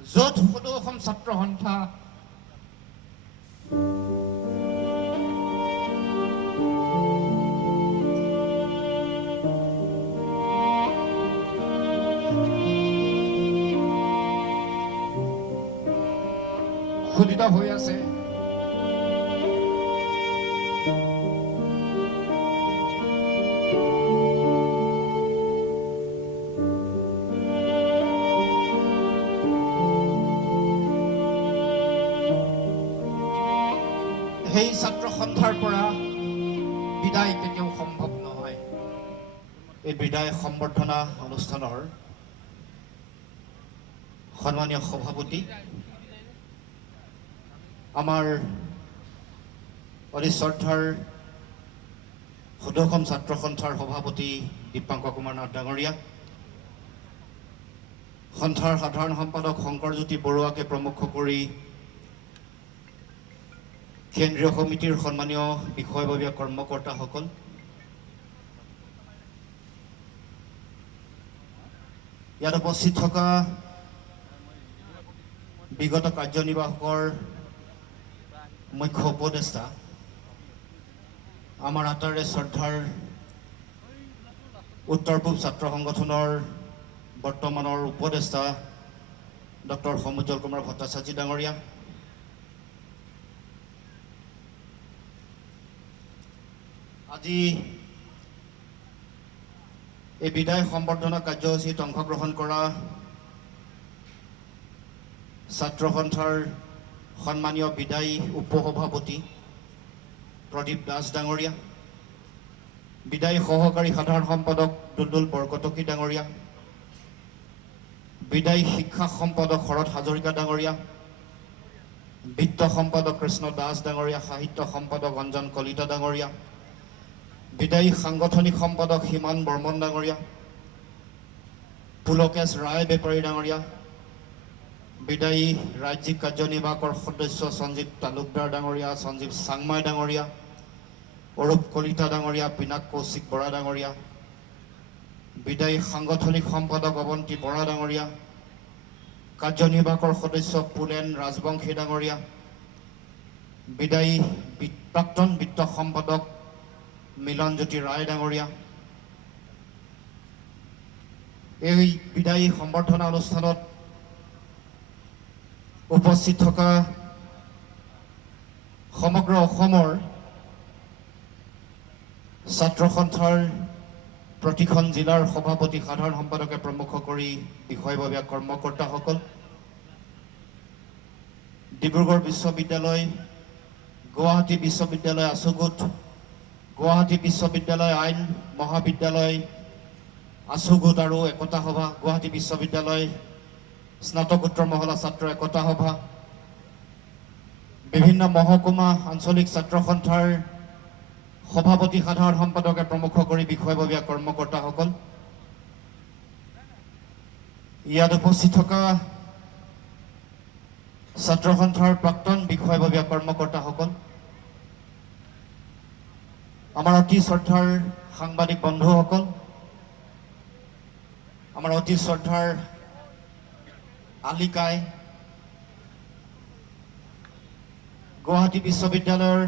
য'ত সদৌ অসম ছাত্ৰ সন্থা খোদিত হৈ আছে সেই ছাত্ৰ সন্থাৰ পৰা বিদায় কেতিয়াও সম্ভৱ নহয়। এই বিদায় সম্বৰ্ধনা অনুষ্ঠানৰ সন্মানীয় সভাপতি আমাৰ অতি শ্ৰদ্ধাৰ সদৌ অসম ছাত্ৰ সন্থাৰ সভাপতি দীপাংকৰ কুমাৰ নাথ ডাঙৰীয়া, সন্থাৰ সাধাৰণ সম্পাদক শংকৰজ্যোতি বৰুৱাকে প্ৰমুখ কৰি কেন্দ্ৰীয় সমিতিৰ সন্মানীয় বিষয়ববীয়া কৰ্মকৰ্তাসকল, ইয়াত উপস্থিত থকা বিগত কাৰ্যনিৰ্বাহকৰ মুখ্য উপদেষ্টা, আমাৰ আটাৰে শ্ৰদ্ধাৰ উত্তৰ পূব ছাত্ৰ সংগঠনৰ বৰ্তমানৰ উপদেষ্টা ডক্টৰ সমুজ্জ্বল কুমাৰ ভট্টাচাৰ্য ডাঙৰীয়া, আজি এই বিদায় সম্বৰ্ধনা কাৰ্যসূচীত অংশগ্ৰহণ কৰা ছাত্ৰ সন্থাৰ সন্মানীয় বিদায়ী উপসভাপতি প্ৰদীপ দাস ডাঙৰীয়া, বিদায়ী সহকাৰী সাধাৰণ সম্পাদক দুলদুল বৰকটকী ডাঙৰীয়া, বিদায়ী শিক্ষা সম্পাদক শৰৎ হাজৰিকা ডাঙৰীয়া, বিত্ত সম্পাদক কৃষ্ণ দাস ডাঙৰীয়া, সাহিত্য সম্পাদক অঞ্জন কলিতা ডাঙৰীয়া, বিদায়ী সাংগঠনিক সম্পাদক হিমান বৰ্মন ডাঙৰীয়া, পুলকেশ ৰায় বেপাৰী ডাঙৰীয়া, বিদায়ী ৰাজ্যিক কাৰ্যনিৰ্বাহকৰ সদস্য সঞ্জীৱ তালুকদাৰ ডাঙৰীয়া, সঞ্জীৱ চাংমাই ডাঙৰীয়া, অৰূপ কলিতা ডাঙৰীয়া, পিনাক কৌশিক বৰা ডাঙৰীয়া, বিদায়ী সাংগঠনিক সম্পাদক অৱন্তী বৰা ডাঙৰীয়া, কাৰ্যনিৰ্বাহকৰ সদস্য পুলেন ৰাজবংশী ডাঙৰীয়া, বিদায়ী প্ৰাক্তন বিত্ত সম্পাদক মিলনজ্যোতি ৰায় ডাঙৰীয়া, এই বিদায়ী সম্বৰ্ধনা অনুষ্ঠানত উপস্থিত থকা সমগ্ৰ অসমৰ ছাত্ৰ সন্থাৰ প্ৰতিখন জিলাৰ সভাপতি সাধাৰণ সম্পাদকে প্ৰমুখ কৰি বিষয়ববীয়া কৰ্মকৰ্তাসকল, ডিব্ৰুগড় বিশ্ববিদ্যালয়, গুৱাহাটী বিশ্ববিদ্যালয় আছুগোট, গুৱাহাটী বিশ্ববিদ্যালয় আইন মহাবিদ্যালয় আছুগোট আৰু একতা সভা, গুৱাহাটী বিশ্ববিদ্যালয় স্নাতকোত্তৰ মহলা ছাত্ৰ একতা সভা, বিভিন্ন মহকুমা আঞ্চলিক ছাত্ৰ সন্থাৰ সভাপতি সাধাৰণ সম্পাদকে প্ৰমুখ কৰি বিষয়ববীয়া কৰ্মকৰ্তাসকল, ইয়াত উপস্থিত থকা ছাত্ৰ সন্থাৰ প্ৰাক্তন বিষয়ববীয়া কৰ্মকৰ্তাসকল, আমাৰ অতি শ্ৰদ্ধাৰ সাংবাদিক বন্ধুসকল, আমাৰ অতি শ্ৰদ্ধাৰ আলিকাই, গুৱাহাটী বিশ্ববিদ্যালয়ৰ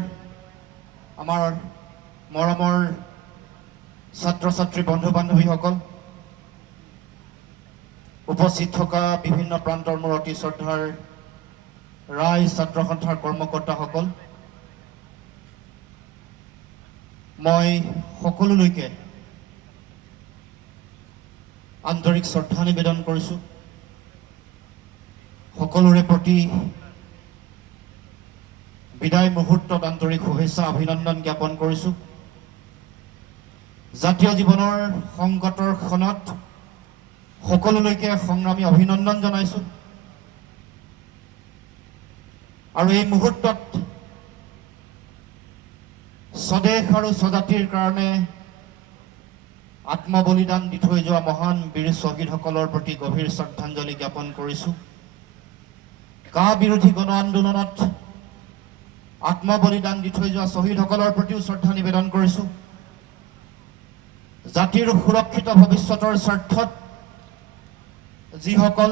আমাৰ মৰমৰ ছাত্ৰ ছাত্ৰী বন্ধু বান্ধৱীসকল, উপস্থিত থকা বিভিন্ন প্ৰান্তৰ মোৰ অতি শ্ৰদ্ধাৰ ৰাইজ ছাত্ৰ সন্থাৰ কৰ্মকৰ্তাসকল, মই সকলোলৈকে আন্তৰিক শ্ৰদ্ধা নিবেদন কৰিছোঁ। সকলোৰে প্ৰতি বিদায় মুহূৰ্তত আন্তৰিক শুভেচ্ছা অভিনন্দন জ্ঞাপন কৰিছোঁ। জাতীয় জীৱনৰ সংকটৰ ক্ষণত সকলোলৈকে সংগ্ৰামী অভিনন্দন জনাইছোঁ আৰু এই মুহূৰ্তত স্বদেশ আৰু স্বজাতিৰ কাৰণে আত্মবলিদান দি থৈ যোৱা মহান বীৰ শ্বহীদসকলৰ প্ৰতি গভীৰ শ্ৰদ্ধাঞ্জলি জ্ঞাপন কৰিছোঁ। কা বিৰোধী গণ আন্দোলনত আত্মবলিদান দি থৈ যোৱা শ্বহীদসকলৰ প্ৰতিও শ্ৰদ্ধা নিবেদন কৰিছোঁ। জাতিৰ সুৰক্ষিত ভৱিষ্যতৰ স্বাৰ্থত যিসকল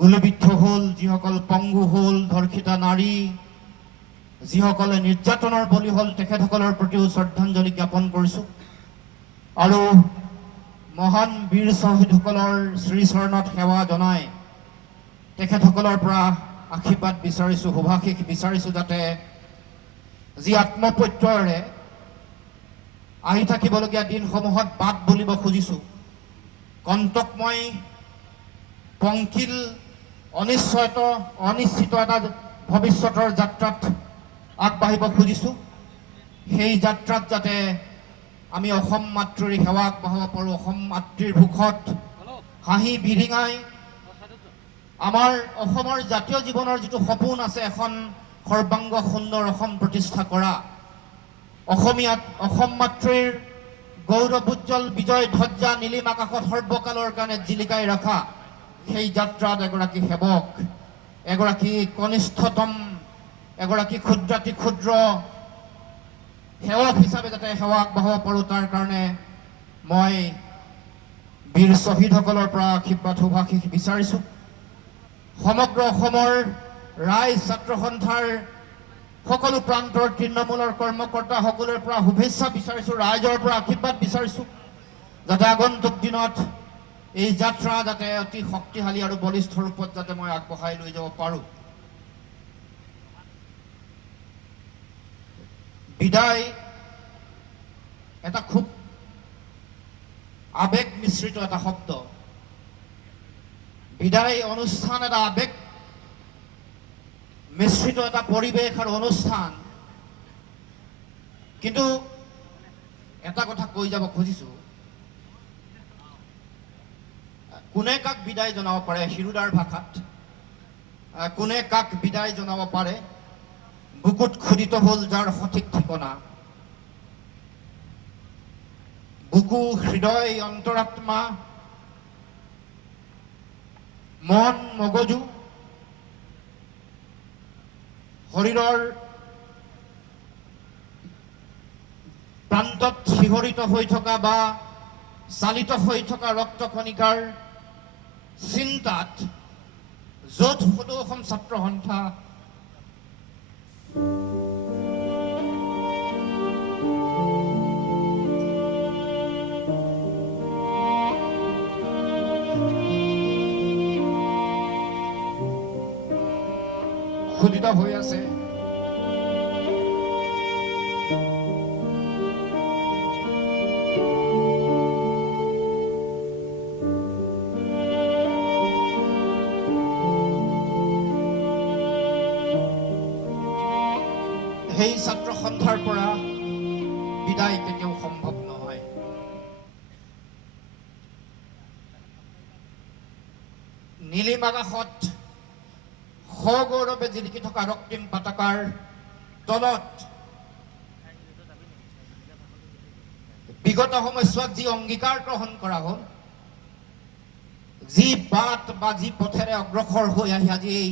গুলিবিদ্ধ হ'ল, যিসকল পংগু হ'ল, ধৰ্ষিতা নাৰী, যিসকলে নিৰ্যাতনৰ বলি হ'ল, তেখেতসকলৰ প্ৰতিও শ্ৰদ্ধাঞ্জলি জ্ঞাপন কৰিছোঁ। আৰু মহান বীৰ শ্বহীদসকলৰ শ্ৰীচৰণত সেৱা জনাই তেখেতসকলৰ পৰা আশীৰ্বাদ বিচাৰিছোঁ, শুভাশীষ বিচাৰিছোঁ, যাতে যি আত্মপ্ৰত্যয়েৰে আহি থাকিবলগীয়া দিনসমূহত বাট বুলিব খুজিছোঁ, কণ্টকময় পংকিল অনিশ্চিত এটা ভৱিষ্যতৰ যাত্ৰাত আগবাঢ়িব খুজিছোঁ। সেই যাত্ৰাত যাতে আমি অসম মাতৃৰ সেৱা আগবঢ়াব পাৰোঁ, অসম মাতৃৰ মুখত হাঁহি বিৰিঙাই আমাৰ অসমৰ জাতীয় জীৱনৰ যিটো সপোন আছে, এখন সৰ্বাংগ সুন্দৰ অসম প্ৰতিষ্ঠা কৰা, অসম মাতৃৰ গৌৰৱোজ্জ্বল বিজয় ধ্বজা নীলিম আকাশত সৰ্বকালৰ কাৰণে জিলিকাই ৰখা, সেই যাত্ৰাত এগৰাকী সেৱক, এগৰাকী কনিষ্ঠতম, এগৰাকী ক্ষুদ্ৰাতি ক্ষুদ্ৰ সেৱক হিচাপে যাতে সেৱা আগবঢ়াব পাৰোঁ, তাৰ কাৰণে মই বীৰ শ্বহীদসকলৰ পৰা আশীৰ্বাদ শুভাশীষ বিচাৰিছোঁ। সমগ্ৰ অসমৰ ৰাইজ ছাত্ৰ সন্থাৰ সকলো প্ৰান্তৰ তৃণমূলৰ কৰ্মকৰ্তা সকলোৰে পৰা শুভেচ্ছা বিচাৰিছোঁ, ৰাইজৰ পৰা আশীৰ্বাদ বিচাৰিছোঁ, যাতে আগন্তুক দিনত এই যাত্ৰা যাতে অতি শক্তিশালী আৰু বলিষ্ঠ ৰূপত যাতে মই আগবঢ়াই লৈ যাব পাৰোঁ। বিদায় এটা খুব আবেগ মিশ্ৰিত এটা শব্দ। বিদায় অনুষ্ঠান এটা আবেগ মিশ্ৰিত এটা পৰিৱেশ আৰু অনুষ্ঠান। কিন্তু এটা কথা কৈ যাব খুজিছোঁ, কোনে কাক বিদায় জনাব পাৰে শিৰোদাৰ ভাষাত, কোনে কাক বিদায় জনাব পাৰে, বুকুত খোদিত হ'ল যাৰ সঠিক ঠিকনা। বুকু, হৃদয়, অন্তৰাত্মা, মন, মগজু, শৰীৰৰ প্ৰান্তত শিহৰিত হৈ থকা বা চালিত হৈ থকা ৰক্ত কণিকাৰ চিন্তাত য'ত সদৌ অসম ছাত্ৰ সন্থা খোদিত হৈ আছে, সেই ছাত্ৰ সন্থাৰ পৰা বিদায় কেতিয়াও সম্ভৱ নহয়। নীলিম আকাশত সগৌৰৱে জিলিকি থকা ৰক্তিম পতাকাৰ তলত বিগত সময়ছোৱাত যি অংগীকাৰ গ্ৰহণ কৰা হ'ল, যি বাট বা যি পথেৰে অগ্ৰসৰ হৈ আহি আজি এই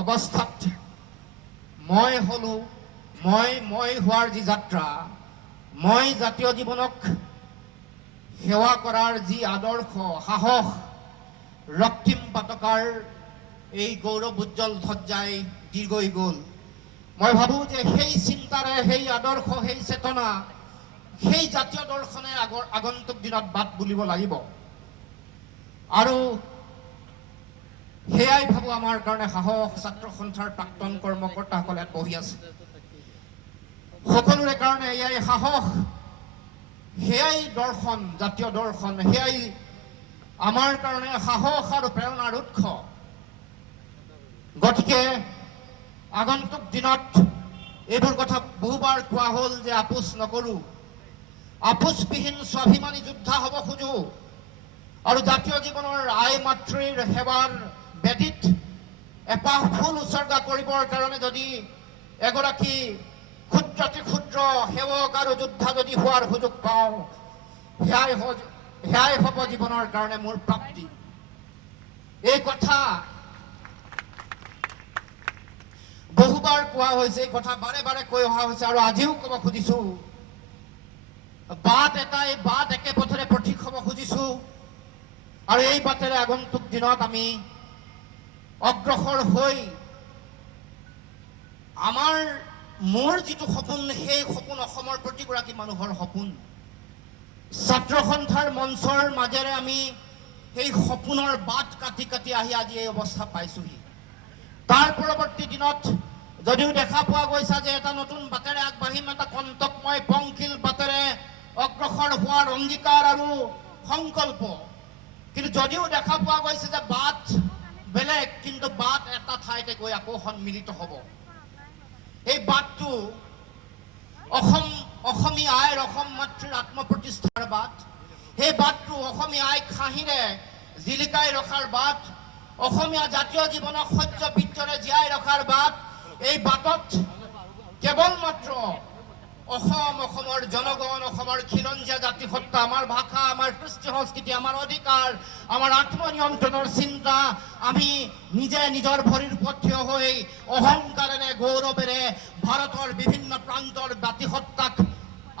অৱস্থাত মই হলো, মই হোৱাৰ যি যাত্ৰা, মই জাতীয় জীৱনক সেৱা কৰাৰ যি আদৰ্শ, সাহস, ৰক্তিম পতাকাৰ এই গৌৰৱ উজ্জ্বল ধ্বজাই দি গৈ গ'ল। মই ভাবোঁ যে সেই চিন্তাৰে, সেই আদৰ্শ, সেই চেতনা, সেই জাতীয় দৰ্শনে আগন্তুক দিনত বাট বুলিব লাগিব। আৰু সেয়াই ভাবোঁ আমাৰ কাৰণে সাহস। ছাত্ৰ সন্থাৰ প্ৰাক্তন কৰ্মকৰ্তাসকল ইয়াত বহি আছে, সকলোৰে কাৰণে এয়াই সাহস, সেয়াই দৰ্শন, জাতীয় দৰ্শন, সেয়াই আমাৰ কাৰণে সাহস আৰু প্ৰেৰণাৰ উৎস। গতিকে আগন্তুক দিনত এইবোৰ কথা বহুবাৰ কোৱা হ'ল যে আপোচ নকৰোঁ, আপোচবিহীন স্বাভিমানী যোদ্ধা হ'ব খোজোঁ, আৰু জাতীয় জীৱনৰ আই মাতৃৰ সেৱাৰ বেদীত এপাহ ফুল উচৰ্গা কৰিবৰ কাৰণে যদি এগৰাকী ক্ষুদ্ৰাতি ক্ষুদ্ৰ সেৱক আৰু যোদ্ধা যদি হোৱাৰ সুযোগ পাওঁ, সেয়াই হ'ব জীৱনৰ কাৰণে মোৰ প্ৰাপ্তি। এই কথা বহুবাৰ কোৱা হৈছে, এই কথা বাৰে বাৰে কৈ অহা হৈছে, আৰু আজিও ক'ব খুজিছোঁ, বাট এটাই, বাট একে পথেৰে পথিক হ'ব খুজিছোঁ, আৰু এই বাটেৰে আগন্তুক দিনত আমি অগ্ৰসৰ হৈ আমাৰ মোৰ যিটো সপোন সেই সপোন অসমৰ প্ৰতিগৰাকী মানুহৰ সপোন ছাত্ৰ সন্থাৰ মঞ্চৰ মাজেৰে আমি সেই সপোনৰ বাট কাটি কাটি আহি আজি এই অৱস্থা পাইছোহি তাৰ পৰৱৰ্তী দিনত যদিও দেখা পোৱা গৈছে যে এটা নতুন বাটেৰে আগবাঢ়িম এটা কণ্টকময় পংকিল বাটেৰে অগ্ৰসৰ হোৱাৰ অংগীকাৰ আৰু সংকল্প কিন্তু যদিও দেখা পোৱা গৈছে যে বাট বেলেগ কিন্তু বাট এটা ঠাইতে গৈ আকৌ সন্মিলিত হ'ব এই বাটটো অসমীয়া আইৰ অসম মাতৃৰ আত্মপ্ৰতিষ্ঠাৰ বাট সেই বাটটো অসমীয়া আইক খাহিৰে জিলিকাই ৰখাৰ বাট অসমীয়া জাতীয় জীৱনক সত্য বিচ্ছৰে জীয়াই ৰখাৰ বাট এই বাটত কেৱল মাত্ৰ অসমৰ জনগণ অসমৰ খিলঞ্জীয়া জাতিসত্তা আমাৰ ভাষা আমাৰ কৃষ্টি সংস্কৃতি আমাৰ অধিকাৰ আমাৰ আত্মনিয়ন্ত্ৰণৰ চিন্তা আমি নিজে নিজৰ ভৰিৰ ওপৰত থিয় হৈ অহংকাৰেৰে গৌৰৱেৰে ভাৰতৰ বিভিন্ন প্ৰান্তৰ জাতিসত্তাক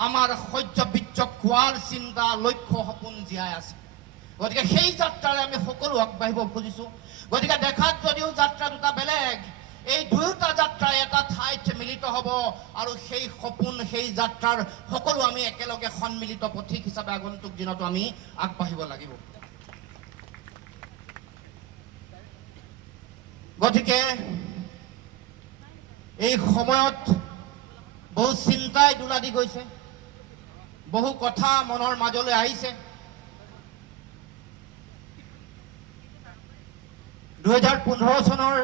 আমাৰ সত্য বিচ্ছক খোৱাৰ চিন্তা লক্ষ্য সপোন জীয়াই আছে গতিকে সেই যাত্ৰাৰে আমি সকলো আগবাঢ়িব খুজিছো গতিকে দেখাত যদিও যাত্ৰা দুটা বেলেগ এই দুয়োটা যাত্ৰা এটা ঠাইত মিলিত হ'ব আৰু সেই সপোন সেই যাত্ৰাৰ সকলো আমি একেলগে সন্মিলিত পথিক হিচাপে আগন্তুক দিনতো আমি আগবাঢ়িব লাগিব গতিকে এই সময়ত বহু চিন্তাই দোলা দি গৈছে বহু কথা মনৰ মাজলৈ আহিছে 2015 চনৰ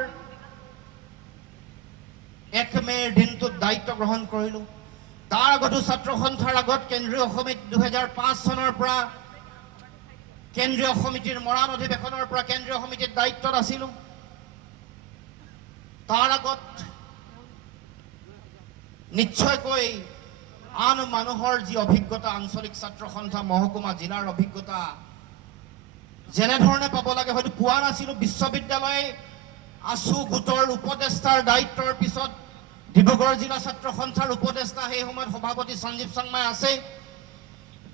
1 মেৰ দিনটোত দায়িত্ব গ্ৰহণ কৰিলো তাৰ আগতো ছাত্ৰ সন্থাৰ আগত কেন্দ্ৰীয় সমিতি 2005 চনৰ পৰা কেন্দ্ৰীয় সমিতিৰ মৰাণ অধিৱেশনৰ পৰা কেন্দ্ৰীয় সমিতিৰ দায়িত্বত আছিলো তাৰ আগত নিশ্চয়কৈ আন মানুহৰ যি অভিজ্ঞতা আঞ্চলিক ছাত্ৰ সন্থা মহকুমা জিলাৰ অভিজ্ঞতা যেনে ধৰণে পাব লাগে হয়তো পোৱা নাছিলো বিশ্ববিদ্যালয় আসু গোটৰ উপদেষ্টাৰ দায়িত্বৰ পিছত ডিব্ৰুগড় জিলা ছাত্ৰ সন্থাৰ উপদেষ্টা সেই সময়ত সভাপতি সঞ্জীৱ চাংমাই আছে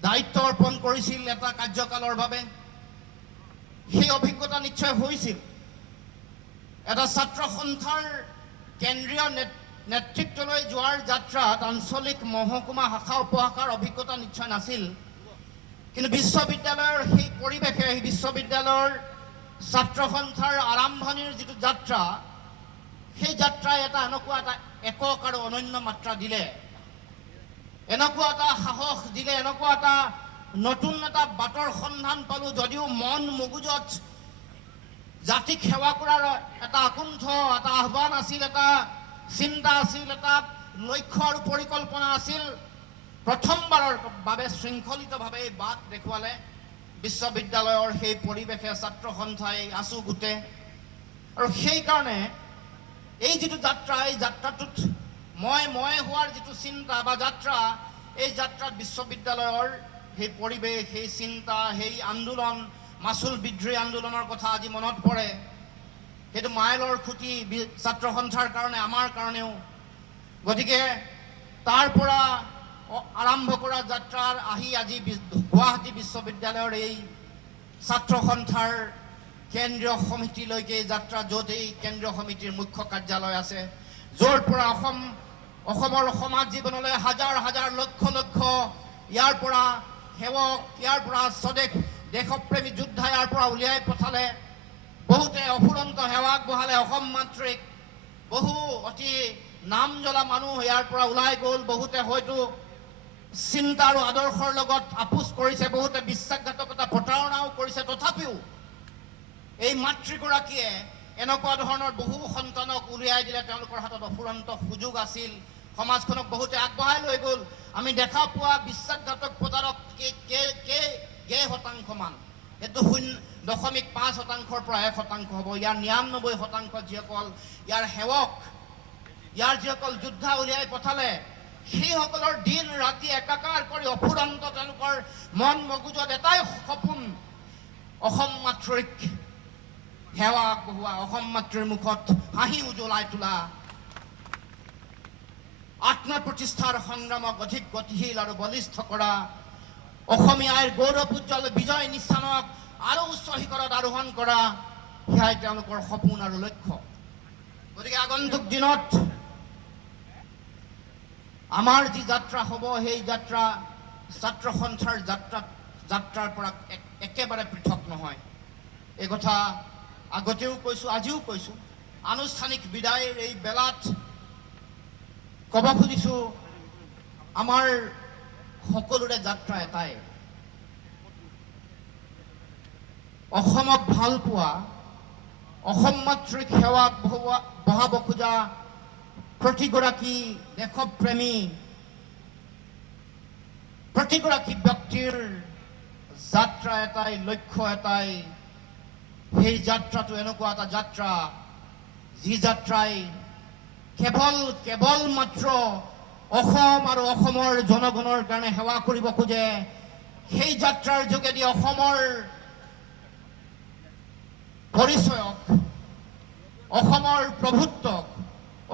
দায়িত্ব অৰ্পণ কৰিছিল এটা কাৰ্যকালৰ বাবে সেই অভিজ্ঞতা নিশ্চয় হৈছিল এটা ছাত্ৰ সন্থাৰ কেন্দ্ৰীয় নেতৃত্বলৈ যোৱাৰ যাত্ৰাত আঞ্চলিক মহকুমা শাখা উপশাখাৰ অভিজ্ঞতা নিশ্চয় নাছিল কিন্তু বিশ্ববিদ্যালয়ৰ সেই পৰিৱেশে এই বিশ্ববিদ্যালয়ৰ ছাত্ৰ সন্থাৰ আৰম্ভণিৰ যিটো যাত্ৰা সেই যাত্ৰাই এটা এনেকুৱা এটা একক আৰু অনন্য মাত্ৰা দিলে এনেকুৱা এটা সাহস দিলে এনেকুৱা এটা নতুন এটা বাটৰ সন্ধান পালো যদিও মন মগজুত জাতিক সেৱা কৰাৰ এটা আকুণ্ঠ এটা আহ্বান আছিল এটা চিন্তা আছিল এটা লক্ষ্য আৰু পৰিকল্পনা আছিল প্ৰথমবাৰৰ বাবে শৃংখলিতভাৱে এই বাট দেখুৱালে বিশ্ববিদ্যালয়ৰ সেই পৰিৱেশে ছাত্ৰ সন্থাই আসু গোটে আৰু সেই কাৰণে এই যিটো যাত্ৰা এই যাত্ৰাটোত মই হোৱাৰ যিটো চিন্তা বা যাত্ৰা এই যাত্ৰাত বিশ্ববিদ্যালয়ৰ সেই পৰিৱেশ সেই চিন্তা সেই আন্দোলন মাচুল বৃদ্ধি আন্দোলনৰ কথা আজি মনত পৰে সেইটো মাইলৰ খুঁটি ছাত্ৰ সন্থাৰ কাৰণে আমাৰ কাৰণেও গতিকে তাৰ পৰা আৰম্ভ কৰা যাত্ৰাৰ আহি আজি গুৱাহাটী বিশ্ববিদ্যালয়ৰ এই ছাত্ৰ সন্থাৰ কেন্দ্ৰীয় সমিতিলৈকে যাত্ৰা য'ত এই কেন্দ্ৰীয় সমিতিৰ মুখ্য কাৰ্যালয় আছে য'ৰ পৰা অসমৰ সমাজ জীৱনলৈ হাজাৰ হাজাৰ লক্ষ লক্ষ ইয়াৰ পৰা সেৱক ইয়াৰ পৰা স্বদেশ দেশপ্ৰেমী যোদ্ধা ইয়াৰ পৰা উলিয়াই পঠালে বহুতে অফুৰন্ত সেৱা আগবঢ়ালে অসম মাতৃক বহু অতি নাম জ্বলা মানুহ ইয়াৰ পৰা ওলাই গ'ল বহুতে হয়তো চিন্তা আৰু আদৰ্শৰ লগত আপোচ কৰিছে বহুতে বিশ্বাসঘাতকতা প্ৰতাৰণাও কৰিছে তথাপিও এই মাতৃগৰাকীয়ে এনেকুৱা ধৰণৰ বহু সন্তানক উলিয়াই দিলে তেওঁলোকৰ হাতত অফুৰন্ত সুযোগ আছিল সমাজখনক বহুতে আগবঢ়াই লৈ গ'ল আমি দেখা পোৱা বিশ্বাসঘাতক প্ৰতাৰক শতাংশ মান এইটো 0.5%ৰ পৰা 1% হ'ব ইয়াৰ 99% যিসকল ইয়াৰ সেৱক ইয়াৰ যিসকল যোদ্ধা উলিয়াই পঠালে সেইসকলৰ দিন ৰাতি একাকাৰ কৰি অফুৰন্ত তেওঁলোকৰ মন মগজুত এটাই সপোন অসম মাতৃক সেৱা আগবঢ়োৱা অসম মাতৃৰ মুখত হাঁহি উজ্বলাই তোলা আত্মপ্ৰতিষ্ঠাৰ সংগ্ৰামক অধিক গতিশীল আৰু বলিষ্ঠ কৰা অসমীয়াৰ গৌৰৱ উজ্জ্বল বিজয় নিশানক আৰু উচ্চ শিখৰত আৰোহণ কৰা সেয়াই তেওঁলোকৰ সপোন আৰু লক্ষ্য গতিকে আগন্তুক দিনত আমাৰ যি যাত্ৰা হ'ব সেই যাত্ৰা ছাত্ৰ সন্থাৰ যাত্ৰাৰ পৰা একেবাৰে পৃথক নহয় এই কথা আগতেও কৈছোঁ আজিও কৈছোঁ আনুষ্ঠানিক বিদায়ৰ এই বেলাত ক'ব খুজিছোঁ আমাৰ সকলোৰে যাত্ৰা এটাই অসমক ভাল পোৱা অসম মাতৃক সেৱা বহাব খোজা প্ৰতিগৰাকী দেশপ্ৰেমী প্ৰতিগৰাকী ব্যক্তিৰ যাত্ৰা এটাই লক্ষ্য এটাই সেই যাত্ৰাটো এনেকুৱা এটা যাত্ৰা যি যাত্ৰাই কেৱল মাত্ৰ অসম আৰু অসমৰ জনগণৰ কাৰণে সেৱা কৰিব খোজে সেই যাত্ৰাৰ যোগেদি অসমৰ পৰিচয়ক অসমৰ প্ৰভুত্বক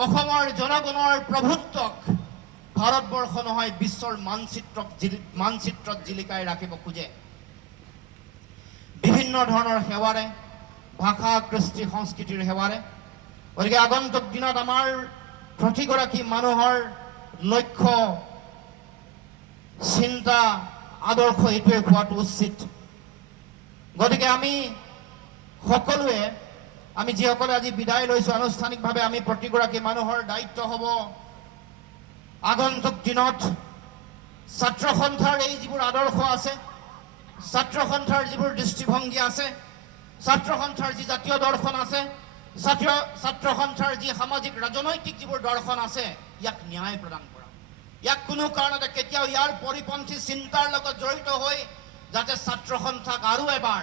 অসমৰ জনগণৰ প্ৰভুত্বক ভাৰতবৰ্ষ নহয় বিশ্বৰ মানচিত্ৰত জিলিকাই ৰাখিব খোজে বিভিন্ন ধৰণৰ সেৱাৰে ভাষা কৃষ্টি সংস্কৃতিৰ সেৱাৰে গতিকে আগন্তুক দিনত আমাৰ প্ৰতিগৰাকী মানুহৰ লক্ষ্য চিন্তা আদৰ্শ এইটোৱে হোৱাটো উচিত গতিকে আমি সকলোৱে আমি যিসকলে আজি বিদায় লৈছোঁ আনুষ্ঠানিকভাৱে আমি প্ৰতিগৰাকী মানুহৰ দায়িত্ব হ'ব আগন্তুক দিনত ছাত্ৰ সন্থাৰ এই যিবোৰ আদৰ্শ আছে ছাত্ৰ সন্থাৰ যিবোৰ দৃষ্টিভংগী আছে ছাত্ৰ সন্থাৰ যি জাতীয় দৰ্শন আছে ছাত্ৰ সন্থাৰ যি সামাজিক ৰাজনৈতিক যিবোৰ দৰ্শন আছে ইয়াক ন্যায় প্ৰদান কৰা ইয়াক কোনো কাৰণতে কেতিয়াও ইয়াৰ পৰিপন্থী চিন্তাৰ লগত জড়িত হৈ যাতে ছাত্ৰ সন্থাক আৰু এবাৰ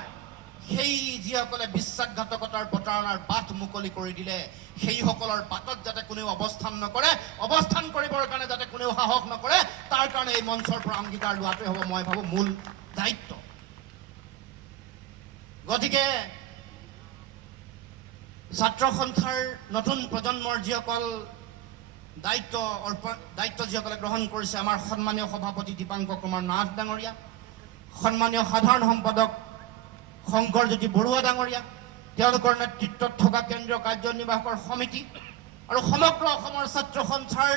সেই যিসকলে বিশ্বাসঘাতকতাৰ প্ৰতাৰণাৰ বাট মুকলি কৰি দিলে সেইসকলৰ বাটত যাতে কোনেও অৱস্থান নকৰে অৱস্থান কৰিবৰ কাৰণে যাতে কোনেও সাহস নকৰে তাৰ কাৰণে এই মঞ্চৰ পৰা অংগীকাৰ লোৱাটোৱে হ'ব মই ভাবোঁ মূল দায়িত্ব গতিকে ছাত্ৰ সন্থাৰ নতুন প্ৰজন্মৰ যিসকল দায়িত্ব যিসকলে গ্ৰহণ কৰিছে আমাৰ সন্মানীয় সভাপতি দীপাংকৰ কুমাৰ নাথ ডাঙৰীয়া সন্মানীয় সাধাৰণ সম্পাদক শংকৰজ্যোতি বৰুৱা ডাঙৰীয়া তেওঁলোকৰ নেতৃত্বত থকা কেন্দ্ৰীয় কাৰ্যনিৰ্বাহকৰ সমিতি আৰু সমগ্ৰ অসমৰ ছাত্ৰ সন্থাৰ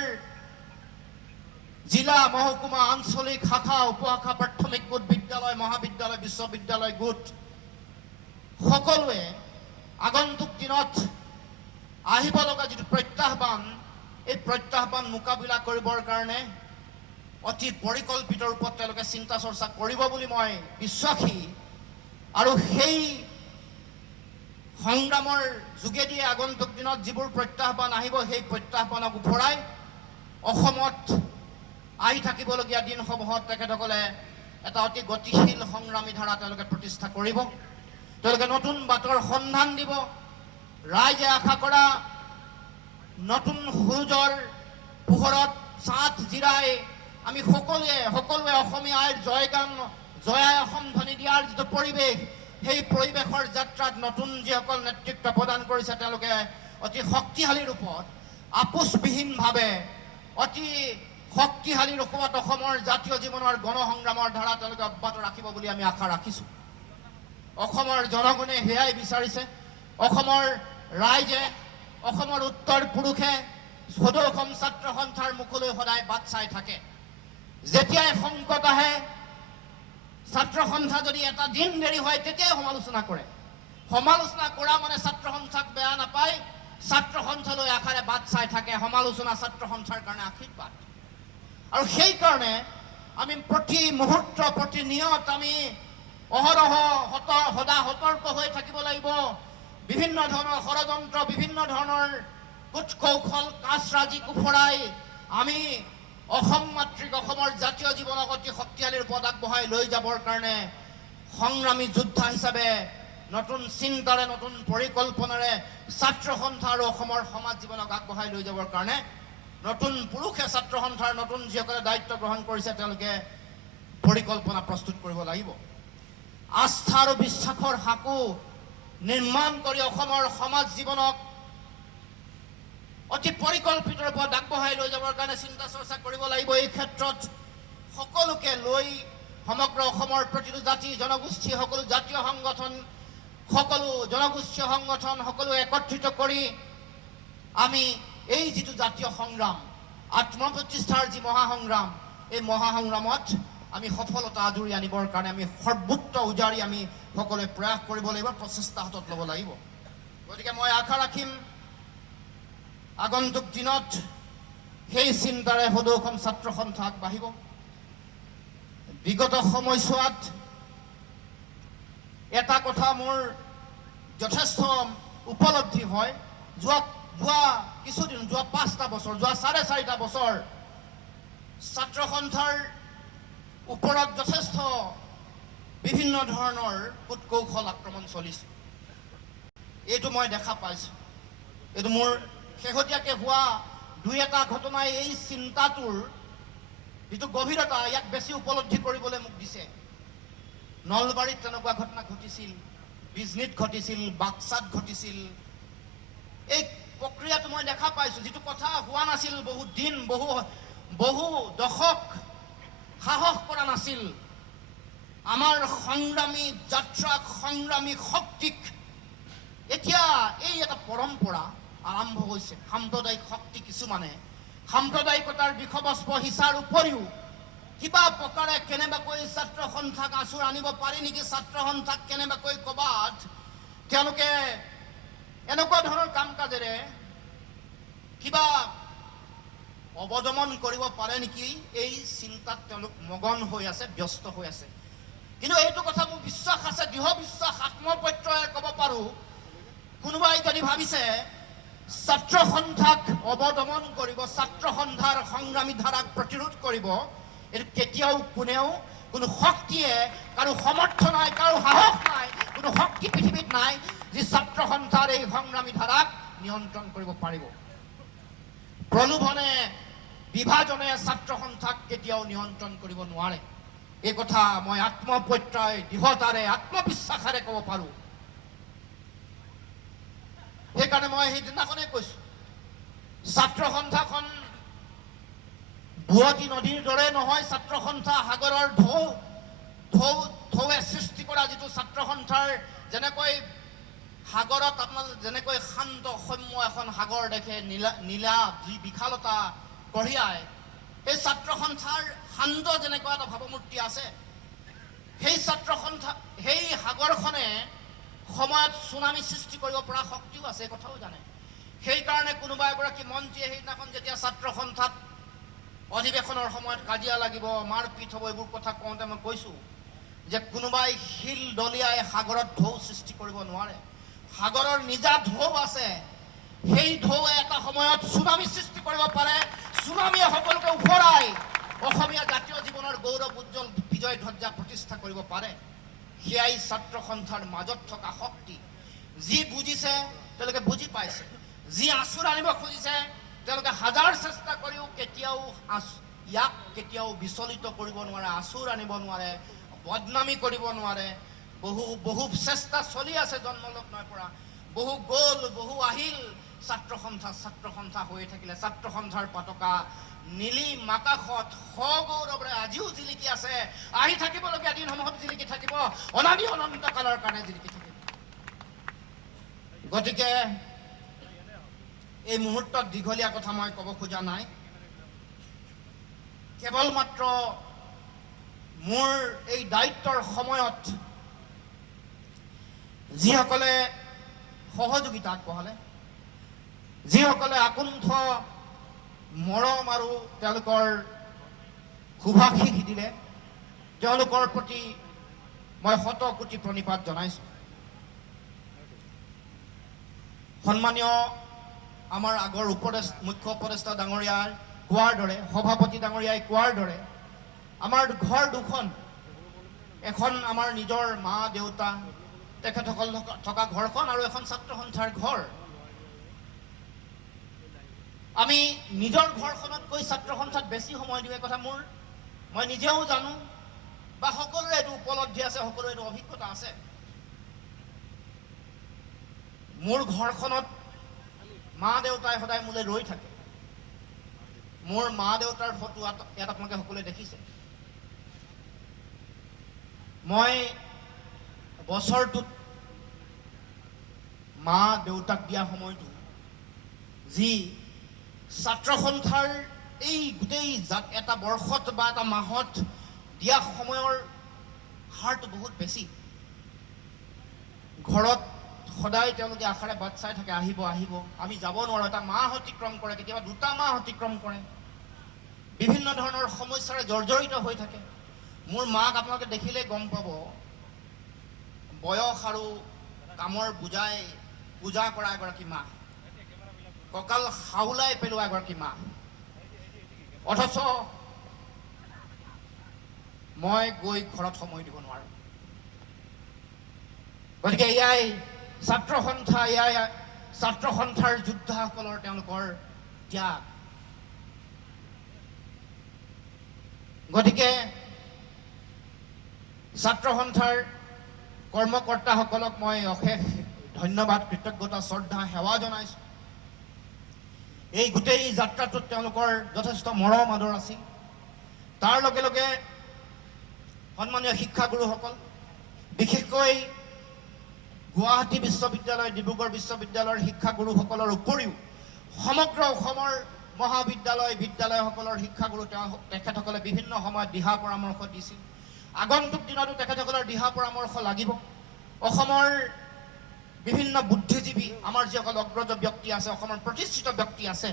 জিলা মহকুমা আঞ্চলিক শাখা উপশাখা প্ৰাথমিক গোট বিদ্যালয় মহাবিদ্যালয় বিশ্ববিদ্যালয় গোট সকলোৱে আগন্তুক দিনত আহিব লগা যিটো প্ৰত্যাহ্বান এই প্ৰত্যাহ্বান মোকাবিলা কৰিবৰ কাৰণে অতি পৰিকল্পিত ৰূপত তেওঁলোকে চিন্তা চৰ্চা কৰিব বুলি মই বিশ্বাসী আৰু সেই সংগ্ৰামৰ যোগেদিয়ে আগন্তুক দিনত যিবোৰ প্ৰত্যাহ্বান আহিব সেই প্ৰত্যাহ্বানক উফৰাই অসমত আহি থাকিবলগীয়া দিনসমূহত তেখেতসকলে এটা অতি গতিশীল সংগ্ৰামী ধাৰা তেওঁলোকে প্ৰতিষ্ঠা কৰিব তেওঁলোকে নতুন বাটৰ সন্ধান দিব ৰাইজে আশা কৰা নতুন সূৰ্যৰ পোহৰত ছাত জিৰাই আমি সকলোৱে অসমীয়া আইৰ জয়গান জয়াই অসম ধ্বনি দিয়াৰ যিটো পৰিৱেশ সেই পৰিৱেশৰ যাত্ৰাত নতুন যিসকল নেতৃত্ব প্ৰদান কৰিছে তেওঁলোকে অতি শক্তিশালী ৰূপত আপোচবিহীনভাৱে অতি শক্তিশালী ৰূপত অসমৰ জাতীয় জীৱনৰ গণসংগ্ৰামৰ ধাৰা তেওঁলোকে অব্যাহত ৰাখিব বুলি আমি আশা ৰাখিছোঁ অসমৰ জনগণে সেয়াই বিচাৰিছে অসমৰ ৰাইজে অসমৰ উত্তৰ পুৰুষে সদৌ অসম ছাত্ৰ সন্থাৰ মুখলৈ সদায় বাট চাই থাকে যেতিয়াই সংকট আহে ছাত্ৰ সন্থা যদি এটা দিন দেৰি হয় তেতিয়াই সমালোচনা কৰে সমালোচনা কৰা মানে ছাত্ৰ সন্থাক বেয়া নাপায় ছাত্ৰ সন্থালৈ আশাৰে বাট চাই থাকে সমালোচনা ছাত্ৰ সন্থাৰ কাৰণে আশীৰ্বাদ আৰু সেইকাৰণে আমি প্ৰতি মুহূৰ্ত প্ৰতি নিয়ত আমি অহৰহ সদা সতৰ্ক হৈ থাকিব লাগিব বিভিন্ন ধৰণৰ ষড়যন্ত্ৰ বিভিন্ন ধৰণৰ কুটকৌশল কাচৰাজি কুফৰাই আমি অসম মাতৃক অসমৰ জাতীয় জীৱনক অতি শক্তিশালী ৰূপত আগবঢ়াই লৈ যাবৰ কাৰণে সংগ্ৰামী যোদ্ধা হিচাপে নতুন চিন্তাৰে নতুন পৰিকল্পনাৰে ছাত্ৰ সন্থা আৰু অসমৰ সমাজ জীৱনক আগবঢ়াই লৈ যাবৰ কাৰণে নতুন পুৰুষে ছাত্ৰ সন্থাৰ নতুন যিসকলে দায়িত্ব গ্ৰহণ কৰিছে তেওঁলোকে পৰিকল্পনা প্ৰস্তুত কৰিব লাগিব আস্থা আৰু বিশ্বাসৰ সাঁকো নিৰ্মাণ কৰি অসমৰ সমাজ জীৱনক অতি পৰিকল্পিত ৰূপত আগবঢ়াই লৈ যাবৰ কাৰণে চিন্তা চৰ্চা কৰিব লাগিব এই ক্ষেত্ৰত সকলোকে লৈ সমগ্ৰ অসমৰ প্ৰতিটো জাতি জনগোষ্ঠী সকলো জাতীয় সংগঠন সকলো জনগোষ্ঠীয় সংগঠন সকলো একত্ৰিত কৰি আমি এই যিটো জাতীয় সংগ্ৰাম আত্মপ্ৰতিষ্ঠাৰ যি মহাসংগ্ৰাম এই মহাসংগ্ৰামত আমি সফলতা আদৰি আনিবৰ কাৰণে আমি সৰ্বোচ্চ উজাৰি আমি সকলোৱে প্ৰয়াস কৰিব লাগিব প্ৰচেষ্টা হাতত ল'ব লাগিব গতিকে মই আশা ৰাখিম আগন্তুক দিনত সেই চিন্তাৰে সদৌখন ছাত্ৰ সন্থা আগবাঢ়িব বিগত সময়ছোৱাত এটা কথা মোৰ যথেষ্ট উপলব্ধি হয় যোৱা কিছুদিন যোৱা 5টা বছৰ যোৱা 4.5টা বছৰ ছাত্ৰ সন্থাৰ ওপৰত যথেষ্ট বিভিন্ন ধৰণৰ কুটকৌশল আক্ৰমণ চলিছে এইটো মই দেখা পাইছোঁ এইটো মোৰ শেহতীয়াকৈ হোৱা 2-এটা ঘটনাই এই চিন্তাটোৰ যিটো গভীৰতা ইয়াক বেছি উপলব্ধি কৰিবলৈ মোক দিছে নলবাৰীত তেনেকুৱা ঘটনা ঘটিছিল বিজনীত ঘটিছিল বাক্সাত ঘটিছিল এই প্ৰক্ৰিয়াটো মই দেখা পাইছোঁ যিটো কথা হোৱা নাছিল বহু দিন বহু দশক সাহস কৰা নাছিল আমাৰ সংগ্ৰামী যাত্ৰাক সংগ্ৰামী শক্তিক এতিয়া এই এটা পৰম্পৰা আৰম্ভ হৈছে সাম্প্ৰদায়িক শক্তি কিছুমানে সাম্প্ৰদায়িকতাৰ বিষবস্প হিচাৰ উপৰিও কিবা প্ৰকাৰে কেনেবাকৈ ছাত্ৰ সন্থাক আঁচুৰ আনিব পাৰি নেকি ছাত্ৰ সন্থাক কেনেবাকৈ ক'বাত তেওঁলোকে এনেকুৱা ধৰণৰ কাম কাজেৰে কিবা অবদমন কৰিব পাৰে নেকি এই চিন্তাত তেওঁলোক মগন হৈ আছে ব্যস্ত হৈ আছে কিন্তু এইটো কথা মোৰ বিশ্বাস আছে দৃঢ় বিশ্বাস আত্মপ্ৰত্যয়ে ক'ব পাৰোঁ কোনোবাই যদি ভাবিছে ছাত্ৰ সন্থাক অবদমন কৰিব ছাত্ৰ সন্থাৰ সংগ্ৰামী ধাৰাক প্ৰতিৰোধ কৰিব এইটো কেতিয়াও কোনো শক্তিয়ে কাৰো সমৰ্থ নাই কাৰো সাহস নাই কোনো শক্তি পৃথিৱীত নাই যি ছাত্ৰ সন্থাৰ এই সংগ্ৰামী ধাৰাক নিয়ন্ত্ৰণ কৰিব পাৰিব প্ৰলোভনে বিভাজনে ছাত্ৰ সন্থাক কেতিয়াও নিয়ন্ত্ৰণ কৰিব নোৱাৰে এই কথা মই আত্মপ্ৰত্যয় দৃঢ়তাৰে আত্মবিশ্বাসেৰে ক'ব পাৰোঁ সেইকাৰণে মই সেইদিনাখনেই কৈছোঁ ছাত্ৰ সন্থাখন বুৱতী নদীৰ দৰে নহয় ছাত্ৰ সন্থা সাগৰৰ ঢৌৱে সৃষ্টি কৰা যিটো ছাত্ৰ সন্থাৰ যেনেকৈ সাগৰত আপোনালোকে যেনেকৈ শান্ত সৌম্য এখন সাগৰ দেখে নীলা যি বিশালতা কঢ়িয়ায় সেই ছাত্ৰ সন্থাৰ শান্ত যেনেকুৱা এটা ভাৱমূৰ্তি আছে সেই ছাত্ৰ সন্থা সেই সাগৰখনে সময়ত সুনামি সৃষ্টি কৰিব পৰা শক্তিও আছে এই কথাও জানে সেইকাৰণে কোনোবা এগৰাকী মন্ত্ৰীয়ে সেইদিনাখন যেতিয়া ছাত্ৰ সন্থাত অধিৱেশনৰ সময়ত কাজিয়া লাগিব মাৰপিট হ'ব এইবোৰ কথা কওঁতে মই কৈছোঁ যে কোনোবাই শিল দলিয়াই সাগৰত ঢৌ সৃষ্টি কৰিব নোৱাৰে সাগৰৰ নিজা ঢৌ আছে সেই ঢৌৱে এটা সময়ত সুনামি সৃষ্টি কৰিব পাৰে সুনামিয়ে সকলোকে উফৰাই অসমীয়া জাতীয় জীৱনৰ গৌৰৱ উজ্জ্বল বিজয় ধ্বজা প্ৰতিষ্ঠা কৰিব পাৰে সেয়াই ছাত্ৰ সন্থাৰ মাজত থকা শক্তি যি বুজিছে তেওঁলোকে বুজি পাইছে যি আঁচুৰ আনিব খুজিছে তেওঁলোকে হাজাৰ চেষ্টা কৰিও কেতিয়াও বিচলিত কৰিব নোৱাৰে আঁচুৰ আনিব নোৱাৰে বদনামী কৰিব নোৱাৰে বহু চেষ্টা চলি আছে জন্মলগ্নৰ পৰা বহু গ'ল বহু আহিল ছাত্ৰ সন্থা হৈ থাকিলে ছাত্ৰ সন্থাৰ পতাকা নীলিম আকাশত সগৌৰৱেৰে আজিও জিলিকি আছে আহি থাকিবলগীয়া দিনসমূহত জিলিকি থাকিব অনাদি অনন্ত কালৰ কাৰণে জিলিকি থাকিব গতিকে এই মুহূৰ্তত দীঘলীয়া কথা মই ক'ব খোজা নাই কেৱল মাত্ৰ মোৰ এই দায়িত্বৰ সময়ত যিসকলে সহযোগিতা আগবঢ়ালে যিসকলে আকুণ্ঠ মৰম আৰু তেওঁলোকৰ শুভাশীষ দিলে তেওঁলোকৰ প্ৰতি মই শতকোটি প্ৰণিপাত জনাইছোঁ সন্মানীয় আমাৰ আগৰ মুখ্য উপদেষ্টা ডাঙৰীয়াৰ কোৱাৰ দৰে সভাপতি ডাঙৰীয়াই কোৱাৰ দৰে আমাৰ ঘৰ দুখন এখন আমাৰ নিজৰ মা দেউতা তেখেতসকল থকা ঘৰখন আৰু এখন ছাত্ৰ সন্থাৰ ঘৰ আমি নিজৰ ঘৰখনতকৈ ছাত্ৰ সন্থাত বেছি সময় দিওঁ কথা মই নিজেও জানো বা সকলোৰে এইটো উপলব্ধি আছে সকলোৰে এইটো অভিজ্ঞতা আছে মোৰ ঘৰখনত মা দেউতাই সদায় মোলৈ ৰৈ থাকে মোৰ মা দেউতাৰ ফটো ইয়াত আপোনালোকে সকলোৱে দেখিছে মই বছৰটোত মা দেউতাক দিয়া সময়টো যি ছাত্ৰ সন্থাৰ এই গোটেই এটা বৰ্ষত বা এটা মাহত দিয়া সময়ৰ হাৰটো বহুত বেছি ঘৰত সদায় তেওঁলোকে আশাৰে বাট চাই থাকে আহিব আহিব আমি যাব নোৱাৰো এটা মাহ অতিক্ৰম কৰে কেতিয়াবা দুটা মাহ অতিক্ৰম কৰে বিভিন্ন ধৰণৰ সমস্যাৰে জৰ্জৰিত হৈ থাকে মোৰ মাক আপোনালোকে দেখিলে গম পাব বয়স আৰু কামৰ বুজাই পূজা কৰা এগৰাকী মা কঁকাল হাউলাই পেলোৱা এগৰাকী মা অথচ মই গৈ ঘৰত সময় দিব নোৱাৰো গতিকে এয়াই ছাত্ৰ সন্থা এয়াই ছাত্ৰ সন্থাৰ যোদ্ধাসকলৰ তেওঁলোকৰ ত্যাগ গতিকে ছাত্ৰ সন্থাৰ কৰ্মকৰ্তাসকলক মই অশেষ ধন্যবাদ কৃতজ্ঞতা শ্ৰদ্ধা সেৱা জনাইছো এই গোটেই যাত্ৰাটোত তেওঁলোকৰ যথেষ্ট মৰম আদৰ আছিল তাৰ লগে লগে সন্মানীয় শিক্ষাগুৰুসকল বিশেষকৈ গুৱাহাটী বিশ্ববিদ্যালয় ডিব্ৰুগড় বিশ্ববিদ্যালয়ৰ শিক্ষাগুৰুসকলৰ উপৰিও সমগ্ৰ অসমৰ মহাবিদ্যালয় বিদ্যালয়সকলৰ শিক্ষাগুৰু তেখেতসকলে বিভিন্ন সময়ত দিহা পৰামৰ্শ দিছিল আগন্তুক দিনতো তেখেতসকলৰ দিহা পৰামৰ্শ লাগিব অসমৰ বিভিন্ন বুদ্ধিজীৱী আমাৰ যিসকল অগ্ৰজ ব্যক্তি আছে অসমৰ প্ৰতিষ্ঠিত ব্যক্তি আছে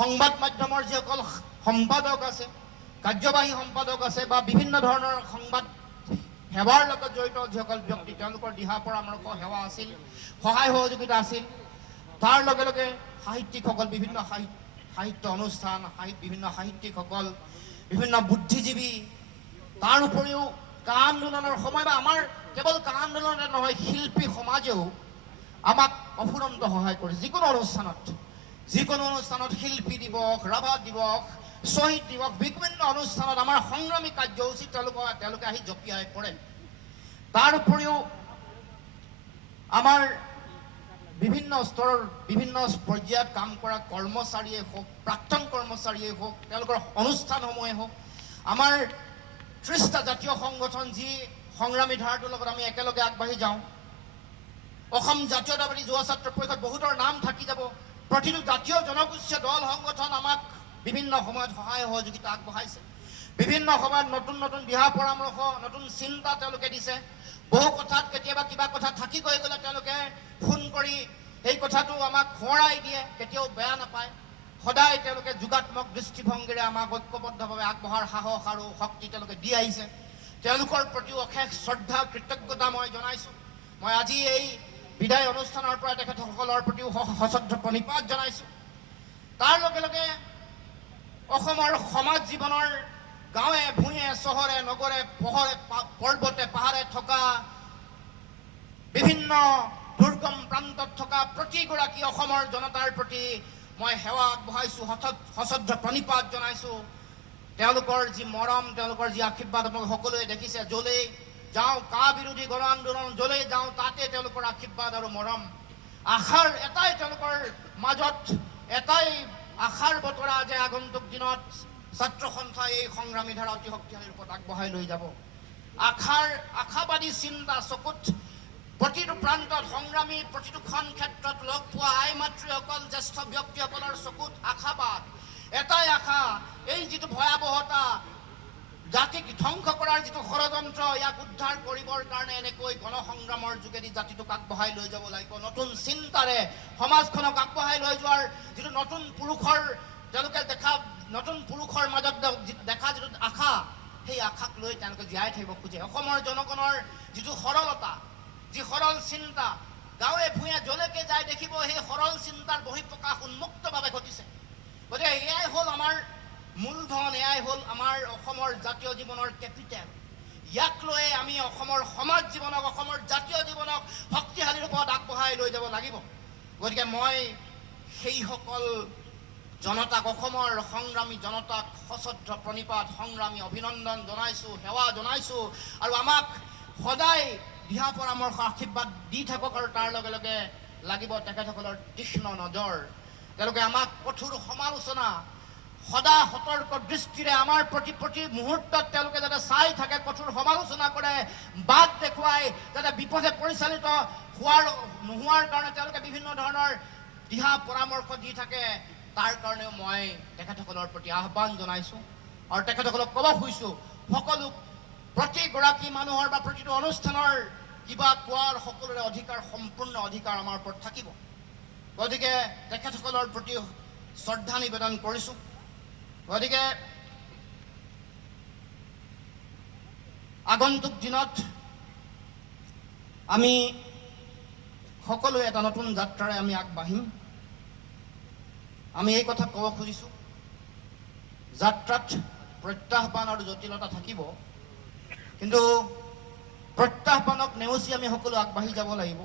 সংবাদ মাধ্যমৰ যিসকল সম্পাদক আছে কাৰ্যবাহী সম্পাদক আছে বা বিভিন্ন ধৰণৰ সংবাদ সেৱাৰ লগত জড়িত যিসকল ব্যক্তি তেওঁলোকৰ দিহা পৰামৰ্শ সেৱা আছিল সহায় সহযোগিতা আছিল তাৰ লগে লগে সাহিত্যিকসকল বিভিন্ন সাহিত্য অনুষ্ঠান বিভিন্ন সাহিত্যিকসকল বিভিন্ন বুদ্ধিজীৱী তাৰ উপৰিও কা আন্দোলনৰ সময় বা আমাৰ কেৱল কা আন্দোলনতে নহয় শিল্পী সমাজেও আমাক অফুৰন্ত সহায় কৰে যিকোনো অনুষ্ঠানত শিল্পী দিৱস ৰাভা দিৱস শহীদ দিৱস বিভিন্ন অনুষ্ঠানত আমাৰ সংগ্ৰামী কাৰ্যসূচী তেওঁলোকে আহি জপিয়াই পৰে তাৰ উপৰিও আমাৰ বিভিন্ন স্তৰৰ বিভিন্ন পৰ্যায়ত কাম কৰা কৰ্মচাৰীয়ে হওক প্ৰাক্তন কৰ্মচাৰীয়ে হওক তেওঁলোকৰ অনুষ্ঠানসমূহে হওক আমাৰ 30টা জাতীয় সংগঠন যি সংগ্ৰামী ধাৰাটোৰ লগত আমি একেলগে আগবাঢ়ি যাওঁ অসম জাতীয়তাবাদী যুৱ ছাত্ৰ পৰিষদ বহুতৰ নাম থাকি যাব প্ৰতিটো জাতীয় জনগোষ্ঠীয় দল সংগঠন আমাক বিভিন্ন সময়ত সহায় সহযোগিতা আগবঢ়াইছে বিভিন্ন সময়ত নতুন নতুন দিহা পৰামৰ্শ নতুন চিন্তা তেওঁলোকে দিছে বহু কথাত কেতিয়াবা কিবা কথা থাকি গৈ গ'লে তেওঁলোকে ফোন কৰি এই কথাটো আমাক সোঁৱৰাই দিয়ে কেতিয়াও বেয়া নাপায় সদায় তেওঁলোকে যোগাত্মক দৃষ্টিভংগীৰে আমাক ঐক্যবদ্ধভাৱে আগবঢ়াৰ সাহস আৰু শক্তি তেওঁলোকে দি আহিছে তেওঁলোকৰ প্ৰতিও অশেষ শ্ৰদ্ধা কৃতজ্ঞতা মই জনাইছো মই আজি এই বিদায় অনুষ্ঠানৰ পৰা তেখেতসকলৰ প্ৰতিও সশ্ৰদ্ধ প্ৰণিপাত জনাইছো তাৰ লগে লগে অসমৰ সমাজ জীৱনৰ গাঁৱে ভূঞে চহৰে নগৰে পৰ্বতে পাহাৰে থকা বিভিন্ন দুৰ্গম প্ৰান্তত থকা প্ৰতিগৰাকী অসমৰ জনতাৰ প্ৰতি মই সেৱা আগবঢ়াইছো সশ্ৰদ্ধ প্ৰণিপাত জনাইছো তেওঁলোকৰ যি মৰম তেওঁলোকৰ যি আশীৰ্বাদ মই সকলোৱে দেখিছে যলৈ যাওঁ কা বিৰোধী গণ আন্দোলন যলৈ যাওঁ তাতে তেওঁলোকৰ আশীৰ্বাদ আৰু মৰম আশাৰ এটাই তেওঁলোকৰ মাজত এটাই আশাৰ বতৰা যে আগন্তুক দিনত ছাত্ৰ সন্থাই এই সংগ্ৰামী ধাৰা অতি শক্তিশালী ৰূপত আগবঢ়াই লৈ যাব আশাবাদী চিন্তা চকুত প্ৰতিটো প্ৰান্তত সংগ্ৰামী প্ৰতিটোখন ক্ষেত্ৰত লগ পোৱা আই মাতৃসকল জ্যেষ্ঠ ব্যক্তিসকলৰ চকুত আশাবাদ এটাই আশা এই যিটো ভয়াৱহতা জাতিক ধ্বংস কৰাৰ যিটো ষড়যন্ত্ৰ ইয়াক উদ্ধাৰ কৰিবৰ কাৰণে এনেকৈ গণসংগ্ৰামৰ যোগেদি জাতিটোক আগবঢ়াই লৈ যাব লাগিব নতুন চিন্তাৰে সমাজখনক আগবঢ়াই লৈ যোৱাৰ যিটো নতুন পুৰুষৰ তেওঁলোকে দেখা নতুন পুৰুষৰ মাজত দেখা যিটো আশা সেই আশাক লৈ তেওঁলোকে জীয়াই থাকিব খোজে অসমৰ জনগণৰ যিটো সৰলতা যি সৰল চিন্তা গাঁৱে ভূঞে যলৈকে যায় দেখিব সেই সৰল চিন্তাৰ বহিঃপ্ৰকাশ উন্মুক্তভাৱে ঘটিছে গতিকে এয়াই হ'ল আমাৰ মূলধন এয়াই হ'ল আমাৰ অসমৰ জাতীয় জীৱনৰ কেপিটেল ইয়াক লৈ আমি অসমৰ সমাজ জীৱনক অসমৰ জাতীয় জীৱনক শক্তিশালী ৰূপত আগবঢ়াই লৈ যাব লাগিব গতিকে মই সেইসকল জনতাক অসমৰ সংগ্ৰামী জনতাক সশ্ৰদ্ধ প্ৰণিপাত সংগ্ৰামী অভিনন্দন জনাইছো সেৱা জনাইছো আৰু আমাক সদায় দিহা পৰামৰ্শ আশীৰ্বাদ দি থাকক আৰু তাৰ লগে লগে লাগিব তেখেতসকলৰ তীক্ষ্ণ নজৰ তেওঁলোকে আমাক কঠোৰ সমালোচনা সদা সতৰ্ক দৃষ্টিৰে আমাৰ প্ৰতি মুহূৰ্তত তেওঁলোকে যাতে চাই থাকে, কঠোৰ সমালোচনা কৰে, বাদ দেখুৱাই যাতে বিপথে পৰিচালিত নোহোৱাৰ কাৰণে তেওঁলোকে বিভিন্ন ধৰণৰ দিহা পৰামৰ্শ দি থাকে। তাৰ কাৰণেও মই তেখেতসকলৰ প্ৰতি আহ্বান জনাইছোঁ আৰু তেখেতসকলক ক'ব খুজিছোঁ, সকলো প্ৰতিগৰাকী মানুহৰ বা প্ৰতিটো অনুষ্ঠানৰ কিবা কোৱাৰ সকলোৰে অধিকাৰ, সম্পূৰ্ণ অধিকাৰ আমাৰ ওপৰত থাকিব। গতিকে তেখেতসকলৰ প্ৰতি শ্ৰদ্ধা নিবেদন কৰিছোঁ। গতিকে আগন্তুক দিনত আমি সকলোৱে এটা নতুন যাত্ৰাৰে আমি আগবাঢ়িম। আমি এই কথা ক'ব খুজিছোঁ, যাত্ৰাত প্ৰত্যাহ্বান আৰু জটিলতা থাকিব, কিন্তু প্ৰত্যাহ্বানক নেওচি আমি সকলো আগবাঢ়ি যাব লাগিব।